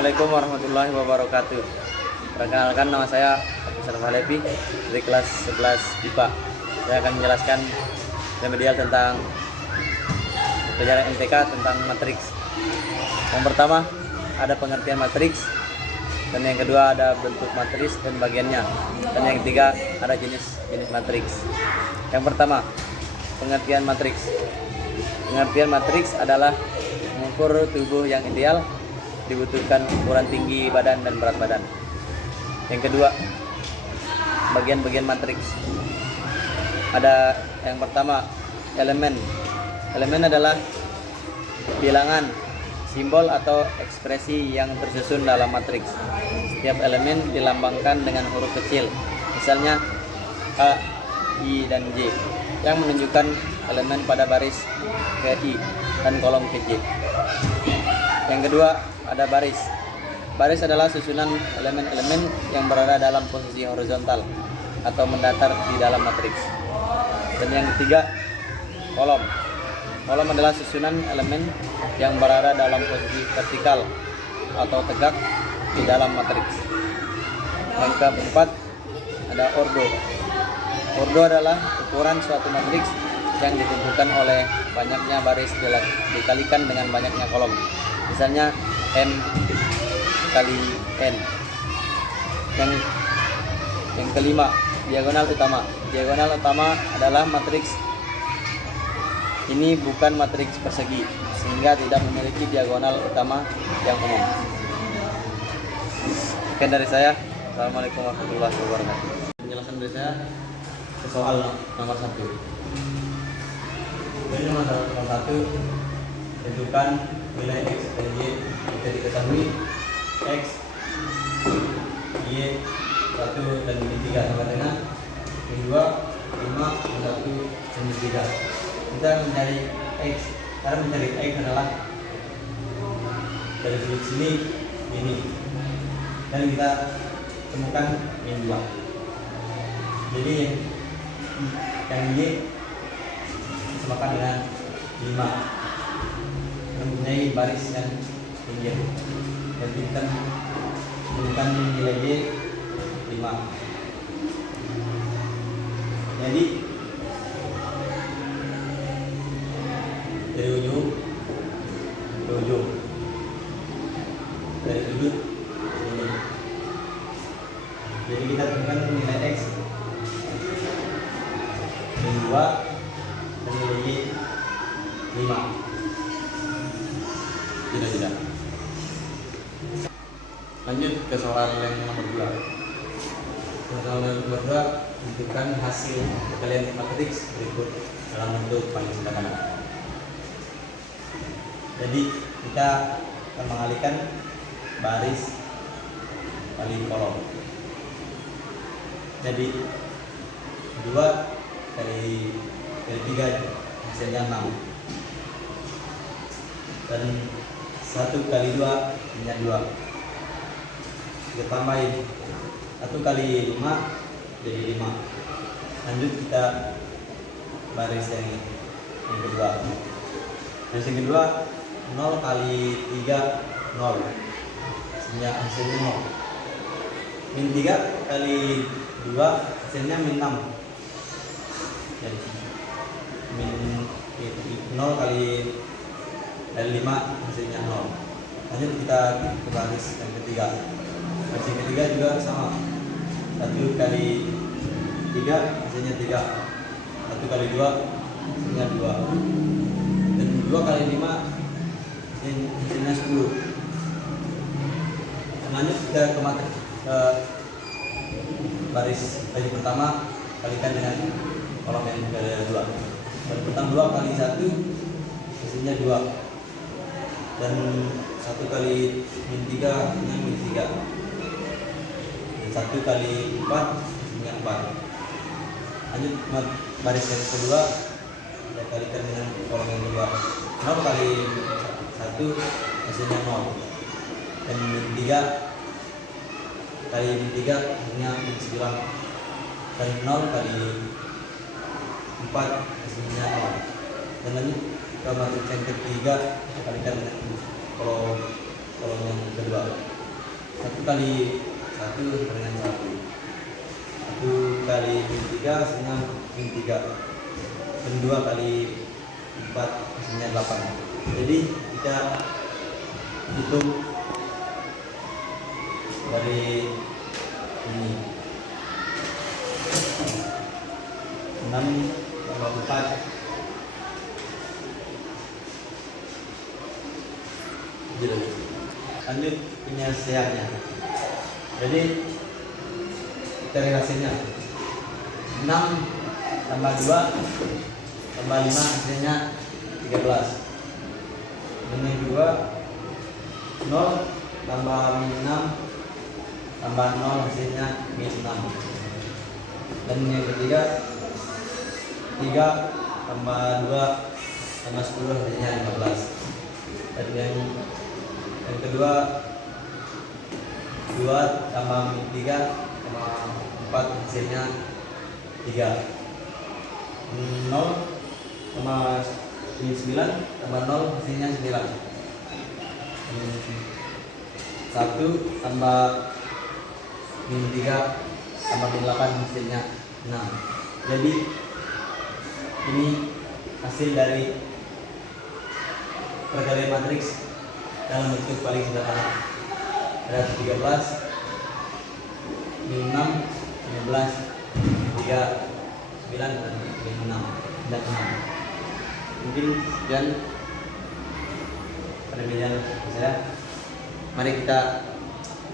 Assalamualaikum warahmatullahi wabarakatuh. Perkenalkan, nama saya Abdul Halepi dari kelas 11 IPA. Saya akan menjelaskan remedial tentang pelajaran MTK tentang matriks. Yang pertama ada pengertian matriks, dan yang kedua ada bentuk matriks dan bagiannya, dan yang ketiga ada jenis matriks. Yang pertama, pengertian matriks. Pengertian matriks adalah mengukur tubuh yang ideal, dibutuhkan ukuran tinggi badan dan berat badan. Yang kedua, bagian-bagian matriks. Ada yang pertama, elemen. Elemen adalah bilangan, simbol atau ekspresi yang tersusun dalam matriks. Setiap elemen dilambangkan dengan huruf kecil, misalnya A, I, dan J, yang menunjukkan elemen pada baris ke I dan kolom ke J. Yang kedua, ada baris. Baris adalah susunan elemen-elemen yang berada dalam posisi horizontal atau mendatar di dalam matriks. Dan yang ketiga, kolom. Kolom adalah susunan elemen yang berada dalam posisi vertikal atau tegak di dalam matriks. Yang keempat, ada ordo. Ordo adalah ukuran suatu matriks yang ditentukan oleh banyaknya baris dikalikan dengan banyaknya kolom. Misalnya M kali N. Yang kelima, diagonal utama. Diagonal utama adalah matriks ini bukan matriks persegi, sehingga tidak memiliki diagonal utama yang umum. Sekian dari saya. Assalamualaikum warahmatullahi wabarakatuh. Penjelasan dari saya ke soal nomor 1. Jadi nomor 1, tentukan nilai X dan Y. Bisa diketahui X, Y, 1 dan Y 3 sama dengan Y 2, 5, 1, dan Y 3. Kita mencari X. Cara mencari X adalah dari sudut sini ini, dan kita temukan Y 2. Jadi yang Y disamakan dengan 5, mempunyai baris yang tinggi, dan kita menemukan nilai Y 5. Jadi dari ujung ke ujung, dari sudut ini. Jadi kita temukan nilai X Y 2 dan nilai Y 5. Tidak. Lanjut ke soal yang nomor 2. Soal nomor 2, tentukan hasil perkalian matriks berikut dalam bentuk paling sederhana. Jadi kita akan mengalihkan baris kali kolom. Jadi 2 kali 3 hasilnya 6, dan 1 kali 2 hasilnya 2. Kita tambahin 1 kali 5 jadi 5. Lanjut kita baris yang kedua. Baris yang kedua, 0 kali 3 0, hasilnya 0. Min 3 kali 2 hasilnya min 6. Jadi min 0 kali dari 5 hasilnya 0. Lanjut kita ke baris yang ketiga. Baris yang ketiga juga sama. 1 kali 3 hasilnya 3. 1 kali 2 hasilnya 2. Dan 2 kali 5 hasilnya 10. Lanjut kita ke baris pertama, kalikan dengan kolom yang kedua. Baris pertama 2 kali 1 hasilnya 2. Dan 1 kali min 3 hasilnya min 3. Dan 1 kali 4 hasilnya 4. Lanjut baris yang kedua, kita kalikan dengan kolom yang kedua. 0 kali 1 hasilnya 0. Dan min 3 kali min 3 hasilnya min 9. Dan 0 kali 4 hasilnya 0. Dan lanjut ke matriks yang ketiga, kita kalikan dengan kolom yang kedua. kali 1 dengan 1. 1 kali min 3 hasilnya min 3. Dan 2 kali 4 hasilnya 8. Jadi kita hitung dari ini 6 tambah 4 lanjut penyelesaiannya. Jadi dari hasilnya 6 tambah 2 tambah 5 hasilnya 13. Dan yang kedua 0 tambah min 6 tambah 0 hasilnya min 6. Dan yang ketiga 3 tambah 2 tambah 10 hasilnya 15. Dan yang kedua 2 tambah min 3 tambah 4 hasilnya 3. 0 tambah min 9 tambah 0 hasilnya 9. 1 tambah min 3 tambah min 8 hasilnya 6. Jadi ini hasil dari perkalian matriks dalam bentuk paling sederhana. Ada 13 min 6 15 3 9 dan min 6 dan 6. Mungkin sekian pada video saya. Mari kita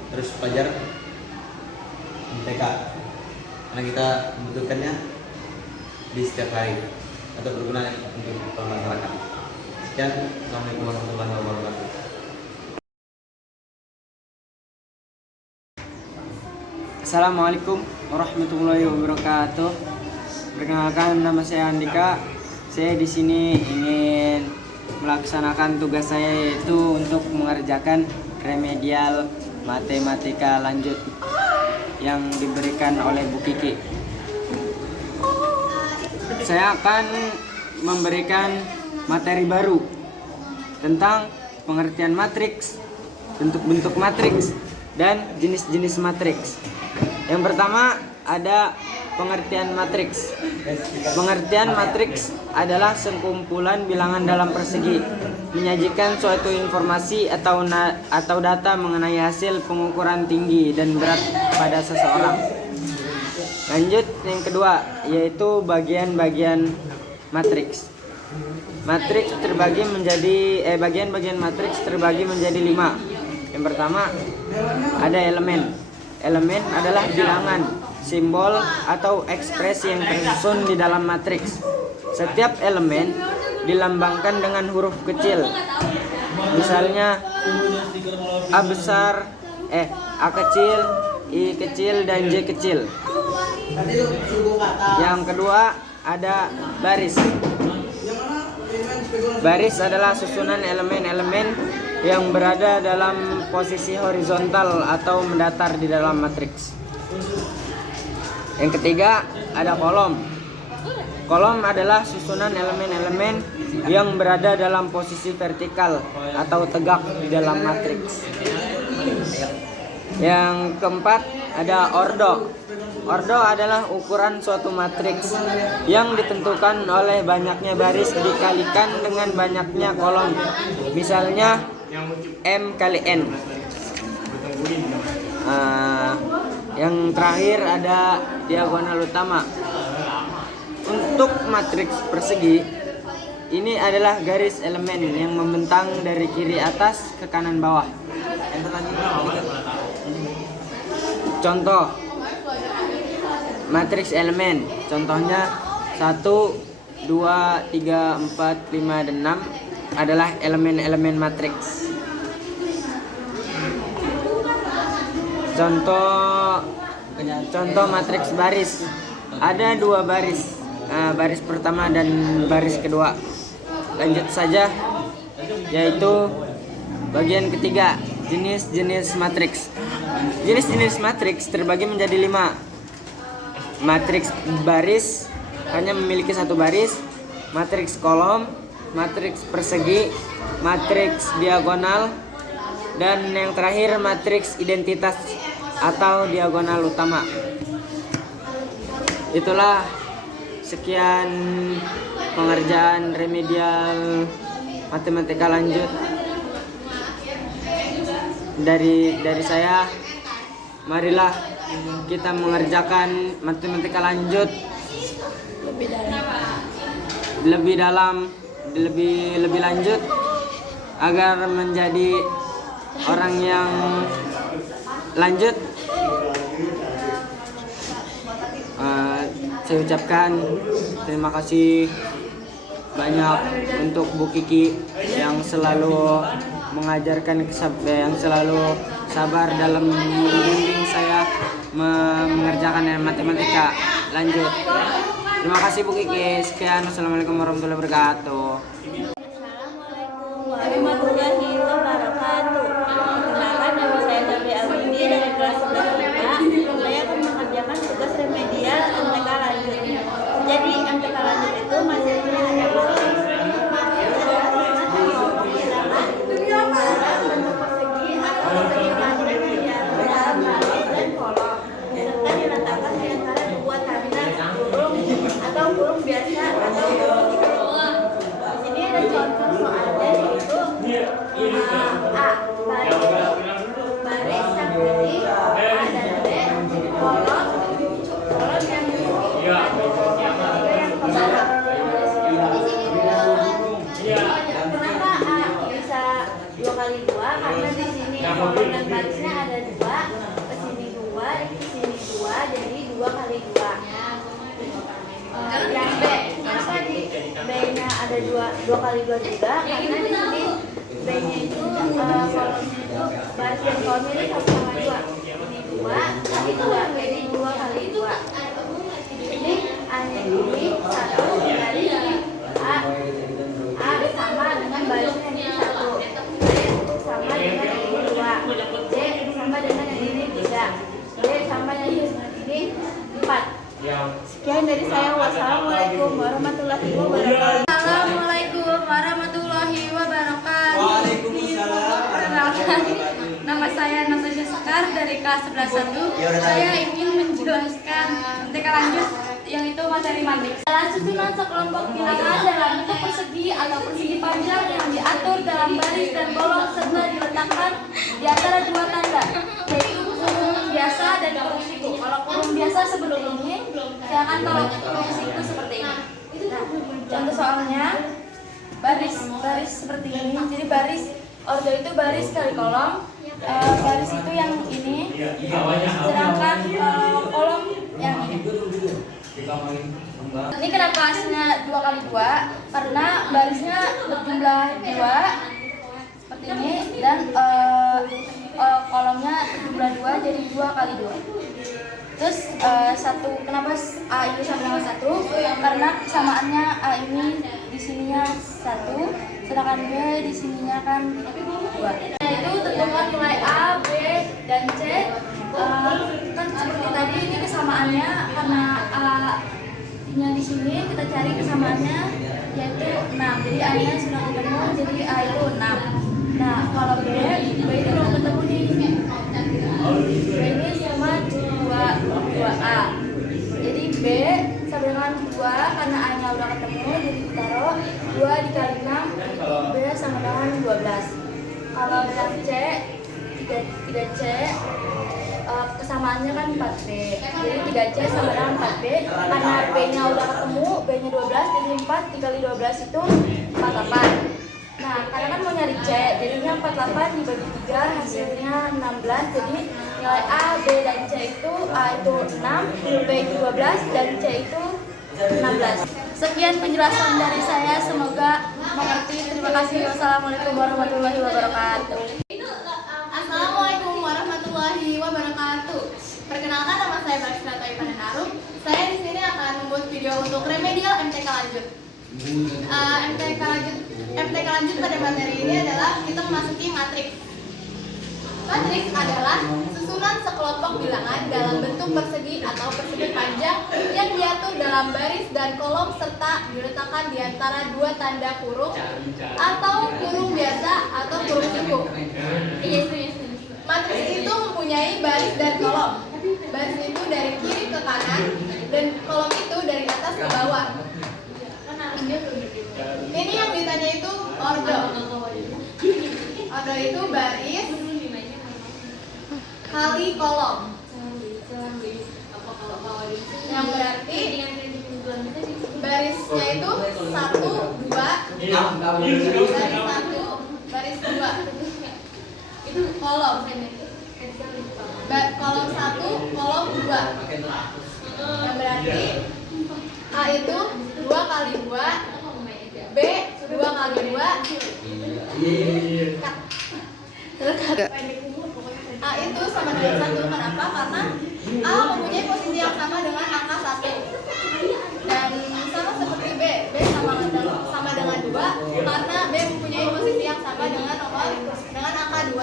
terus belajar MTK karena kita membutuhkannya di setiap hari atau berguna untuk masyarakat. Sekian, Assalamualaikum warahmatullahi wabarakatuh. Assalamualaikum warahmatullahi wabarakatuh. Perkenalkan, nama saya Andika. Saya di sini ingin melaksanakan tugas saya, yaitu untuk mengerjakan remedial matematika lanjut yang diberikan oleh Bu Kiki. Saya akan memberikan materi baru tentang pengertian matriks, bentuk-bentuk matriks, dan jenis-jenis matriks. Yang pertama ada pengertian matriks. Pengertian matriks adalah sekumpulan bilangan dalam persegi, menyajikan suatu informasi atau data mengenai hasil pengukuran tinggi dan berat pada seseorang. Lanjut yang kedua, yaitu bagian-bagian matriks. Matriks terbagi menjadi bagian-bagian matriks terbagi menjadi 5. Yang pertama ada elemen. Elemen adalah bilangan, simbol atau ekspresi yang tersusun di dalam matriks. Setiap elemen dilambangkan dengan huruf kecil. Misalnya A besar, A kecil, I kecil, dan J kecil. Yang kedua ada baris. Baris adalah susunan elemen-elemen yang berada dalam posisi horizontal atau mendatar di dalam matriks. Yang ketiga ada kolom. Kolom adalah susunan elemen-elemen yang berada dalam posisi vertikal atau tegak di dalam matriks. Yang keempat ada ordo. Ordo adalah ukuran suatu matriks yang ditentukan oleh banyaknya baris dikalikan dengan banyaknya kolom. Misalnya M kali N. Yang terakhir ada diagonal utama. Untuk matriks persegi, ini adalah garis elemen yang membentang dari kiri atas ke kanan bawah. Contoh matriks elemen, contohnya 1, 2, 3, 4, 5, dan 6 adalah elemen-elemen matriks. Contoh matriks baris, ada 2 baris, baris pertama dan baris kedua. Lanjut saja, yaitu bagian ketiga, jenis-jenis matriks. Jenis-jenis matriks terbagi menjadi 5. Matriks baris hanya memiliki 1 baris, matriks kolom, matriks persegi, matriks diagonal, Dan yang terakhir matriks identitas atau diagonal utama. Itulah sekian pengerjaan remedial matematika lanjut dari saya. Marilah kita mengerjakan matematika lanjut lebih dalam, lebih lanjut agar menjadi orang yang lanjut. Saya ucapkan terima kasih banyak untuk Bu Kiki yang selalu mengajarkan, yang selalu sabar dalam membimbing saya mengerjakan matematika lanjut. Terima kasih Bu Kiki. Sekian, wassalamualaikum warahmatullahi wabarakatuh. Assalamualaikum warahmatullahi wabarakatuh. Perkenalkan, nama saya Gabi Alwindi dari kelas 11 IPA. Saya akan mengerjakan tugas remedial MTK lanjut. Jadi MTK lanjut itu materinya adalah bentuk persegi atau persegi lanjut yang dalam baris dan kolom, serta diletakkan di antara dua tanda kurung atau kurung biasa atau kurung tiga. Di sini ada contoh soalnya, yaitu A. Baris yang putih, A dan B. Kolom yang putih, yang kebarat. Kenapa A bisa 2 kali 2? Karena di sini kolom dan barisnya ada 2, ke sini 2, ke sini 2, jadi 2 kali 2. Yang B, kenapa di B-nya ada 2 kali 2 juga? Karena di sini B-nya itu kolomnya itu baris dan kolomnya itu 1 sama 2. Ini 2 kali 2, jadi 2 kali 2. Jadi A-nya ini 1 dari A sama dengan barisnya ini 1, B sama dengan yang ini 2, C sama dengan yang ini 3, D sama dengan ini 4. Sekian dari saya. Wassalamualaikum warahmatullahi wabarakatuh. Assalamualaikum warahmatullahi wabarakatuh. Waalaikumsalam. Perkenalkan, nama saya Natasha Sekar dari kelas 11 1. Saya ingin menjelaskan MTK lanjut yang itu materi matriks. Adalah susunan sekelompok bilangan dalam bentuk persegi atau persegi panjang yang diatur dalam baris dan kolom serta diletakkan di antara dua tanda, yaitu kurung biasa dan kurung siku. Kalau kurung biasa seperti ini, sedangkan kalau kurung siku seperti ini. Nah, contoh soalnya baris seperti ini. Jadi baris ordo itu baris kali kolom, baris itu yang ini, sedangkan kolom yang ini. Ini kenapa hasilnya 2 kali 2? Karena barisnya berjumlah 2 seperti ini dan kolomnya berjumlah 2, jadi 2 kali 2. Terus kenapa A ini sama dengan 1? Karena kesamaannya A ini di sininya 1, sedangkan B di sininya kan 2. Nah, itu tentukan nilai A, B, dan C. Kan seperti tadi ini kesamaannya, karena A nya di sini kita cari kesamaannya yaitu 6. Jadi A nya sudah ketemu, jadi A itu 6. Nah, kalau B itu belum ketemu nih. B ini sama 2A. Jadi B sama dengan 2 karena A nya udah ketemu, jadi ditaruh 2 dikali 6, B sama dengan 12. Kalau yang C, 3C, kesamaannya kan 4B, jadi 3C sama dengan 4B. Karena B nya udah ketemu, B nya 12, jadi 4 dikali 12 itu 48. Nah, karena kan mau nyari C, jadinya 48 dibagi 3 hasilnya 16. Jadi nilai A, B, dan C itu A itu 6, B itu 12, dan C itu 16. Sekian penjelasan dari saya, semoga mengerti. Terima kasih. Wassalamualaikum warahmatullahi wabarakatuh. Assalamualaikum warahmatullahi wabarakatuh. Perkenalkan, nama saya Barisra Taipan Arum. Saya di sini akan membuat video untuk remedial MTK lanjut. MTK lanjut pada materi ini adalah kita memasuki matriks. Matriks adalah susunan susunan sekelompok bilangan dalam bentuk persegi atau persegi panjang yang diatur dalam baris dan kolom serta diletakkan di antara dua tanda kurung atau kurung biasa atau kurung siku. Matriks itu mempunyai baris dan kolom. Baris itu dari kiri ke kanan dan kolom itu dari atas ke bawah. Ini yang ditanya itu ordo. Ordo itu baris kali kolom. Yang berarti barisnya itu 1, 2, baris 1, baris 2. Itu kolom. Kolom 1, kolom 2. Yang berarti A itu 2 kali 2, B 2 kali 2. A itu sama dengan 1. Kenapa? Karena A mempunyai posisi yang sama dengan angka 1. Dan sama seperti B sama dengan 2 karena B mempunyai posisi yang sama dengan angka 2.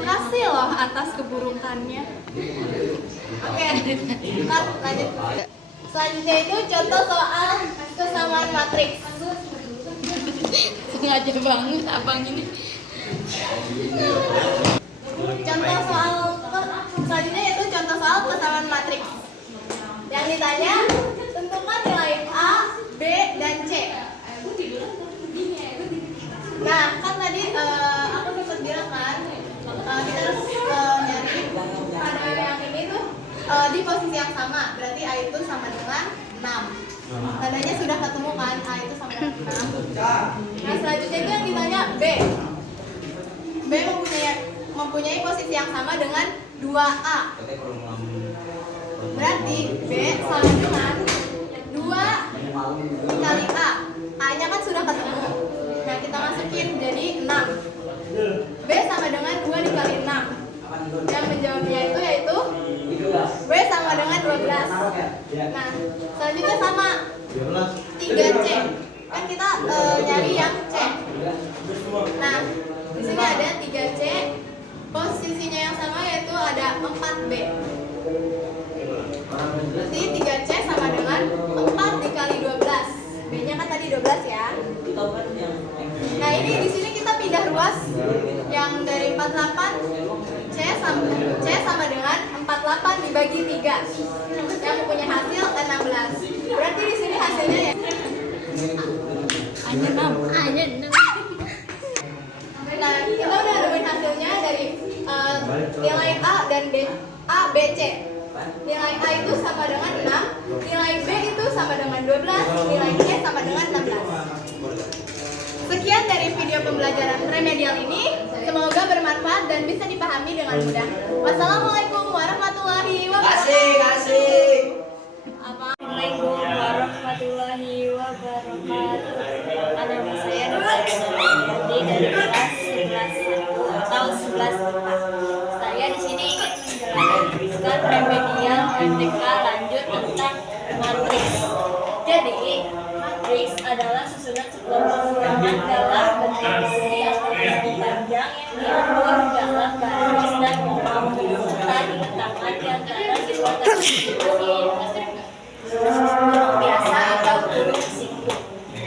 Makasih loh atas keburukannya. Oke, lanjut. Selanjutnya itu contoh soal kesamaan matriks. Sengaja banget abang ini. Contoh soal selanjutnya itu contoh soal kesamaan matriks. Yang ditanya, tentukan nilai A, B, dan C. Nah, kan tadi aku sempat bilang kan, kita harus nyari pada yang ini tuh di posisi yang sama. Berarti A itu sama dengan 6. Tandanya sudah ketemu kan, A itu sama dengan 6. Nah, selanjutnya itu yang ditanya B. B mempunyai posisi yang sama dengan 2A. Berarti B sama dengan 2 kali A. A-nya kan sudah ketemu. Nah, kita masukin jadi 6. B sama dengan 2 dikali 6. Yang menjawabnya itu yaitu B sama dengan 12. Nah, selanjutnya sama 3C. Kan kita nyari yang C. Nah, di sini ada 3C. Posisinya yang sama yaitu ada 4B. Berarti 3C sama dengan 4 dikali 12. B-nya kan tadi 12 ya. Nah, ini di sini kita pindah ruas yang dari 48 C sama dengan 48 dibagi 3 yang mempunyai hasil 16. Berarti di sini hasilnya ya hanya 6. Nah, kita udah nemuin hasilnya dari nilai A dan A, B, C. Nilai A itu sama dengan 6, nilai B itu sama dengan 12, nilai C sama dengan 16. Sekian dari video pembelajaran remedial ini. Semoga bermanfaat dan bisa dipahami dengan mudah. Wassalamualaikum warahmatullahi wabarakatuh. Assalamualaikum warahmatullahi wabarakatuh. Nama saya Nurhayati dari kelas 11 atau 11 IPA. Saya di sini ingin menjelaskan remedial MTK lanjut tentang matriks. Jadi, matriks adalah susunan sekelompok bilangan dalam bentuk persegi atau persegi panjang yang diatur dalam baris dan kolom serta diletakkan di antara dua tanda kurung biasa atau kurung siku.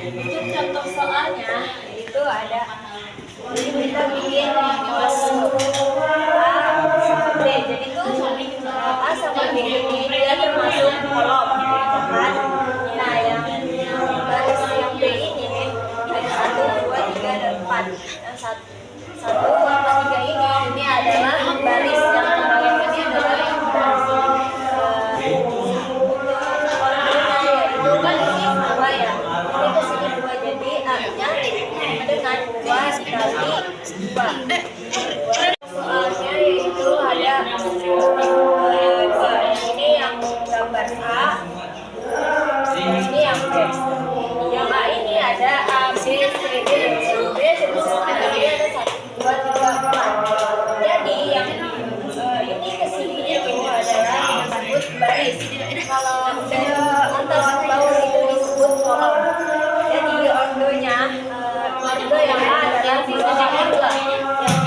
Untuk contoh soalnya itu ada, jadi kita bikin kelas A sama B. Jadi itu A sama B ini dia termasuk kolom, kan? Nah, yang baris yang B ini ada 1, 2, 3, dan 4. Yang 1, 2, 3 ini adalah baris yang ini adalah yang baris. Itu kan ini 2 ya, ini kesini 2, jadi A-nya dengan 2 dikali 2. Soalnya yaitu ada ini yang gambar A, ini yang B. Yang A ini ada A, B, C, D, dan B. Jadi semuanya ini ada 1, 2, 3, 4. Jadi yang ini kesini itu adalah yang disebut baris. Kalau dari atas ke bawah itu disebut kolom. Jadi ordonya, ordo yang A adalah 1, 2, yang B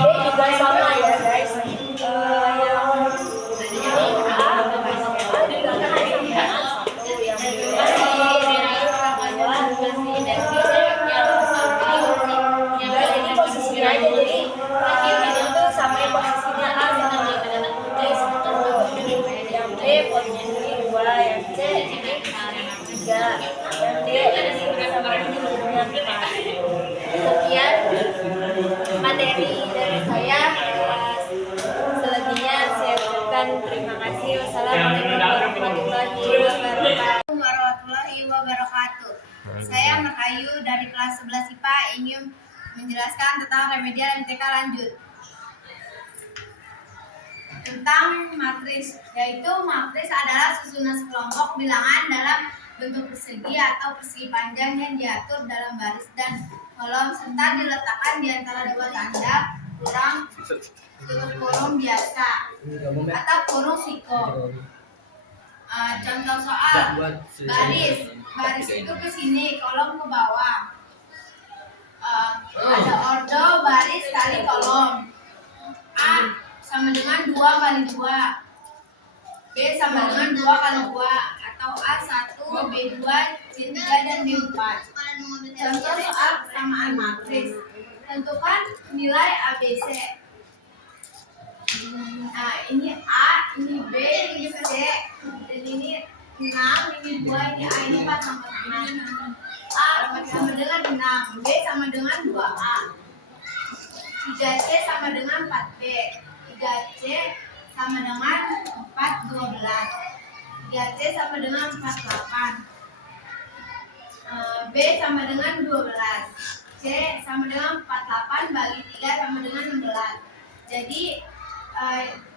Sekian, terima kasih. Wassalamualaikum warahmatullahi wabarakatuh. Saya Makayu dari kelas 11 IPA ingin menjelaskan tentang remedial MTK lanjut. Tentang matriks, yaitu matriks adalah susunan sekelompok bilangan dalam bentuk persegi atau persegi panjang yang diatur dalam baris dan kolom serta diletakkan di antara dua tanda kurang tutup kurung biasa atau kurung siko. Contoh soal baris itu ke sini, kolom ke bawah. Ada ordo baris kali kolom. A sama dengan 2 kali 2, B sama dengan 2 kali 2, atau A1, B2, C3, dan B4. Contoh soal persamaan matriks. Tentukan nilai ABC. Nah, ini A, ini B, ini C, dan ini 6, ini 2, ini A, ini 4 sama 6. A sama dengan 6, B sama dengan 2A, 3C sama dengan 4B, 3C sama dengan 412, 3C sama dengan 48, B sama dengan 12, C sama dengan 48 bagi 3 sama dengan 16. Jadi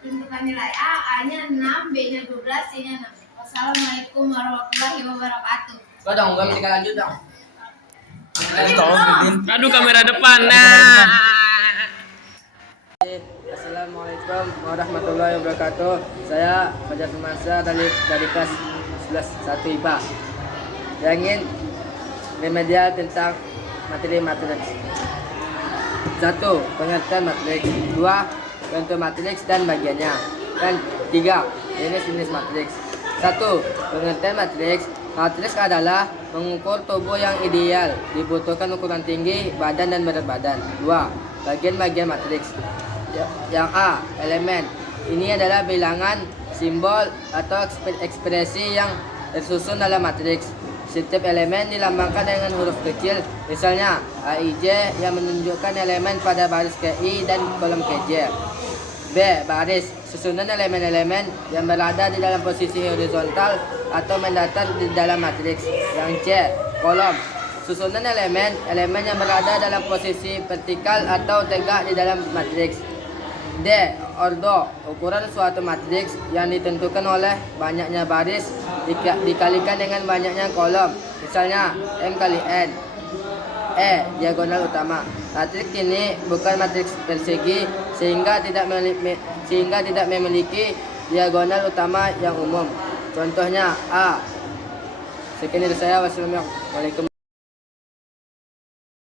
tentukan nilai A, A-nya 6, B-nya 12, C-nya 6. Wassalamualaikum warahmatullahi wabarakatuh. Kau dong, gue mesti lanjut dong. Aduh, kamera depan. Nah. Assalamualaikum warahmatullahi wabarakatuh. Saya Fajar Sumansa dari kelas 11 1 IPA. Yang ingin remedial tentang materi matriks. 1. Pengertian matriks. 2. Bentuk matriks dan bagiannya. Dan 3. Jenis matriks. 1. Pengertian matriks. Matriks adalah mengukur tubuh yang ideal. Dibutuhkan ukuran tinggi, badan, dan berat badan. 2. Bagian-bagian matriks. Yang A. Elemen. Ini adalah bilangan, simbol, atau ekspresi yang tersusun dalam matriks. Setiap elemen dilambangkan dengan huruf kecil, misalnya AIJ yang menunjukkan elemen pada baris KI dan kolom KJ. B. Baris. Susunan elemen-elemen yang berada di dalam posisi horizontal atau mendatar di dalam matriks. Yang C. Kolom. Susunan elemen yang berada dalam posisi vertikal atau tegak di dalam matriks. D. Ordo. Ukuran suatu matriks yang ditentukan oleh banyaknya baris dikalikan dengan banyaknya kolom, misalnya M kali N. E. Diagonal utama. Matriks ini bukan matriks persegi sehingga tidak memiliki diagonal utama yang umum. Contohnya A. Sekian dari saya. Wassalamualaikum.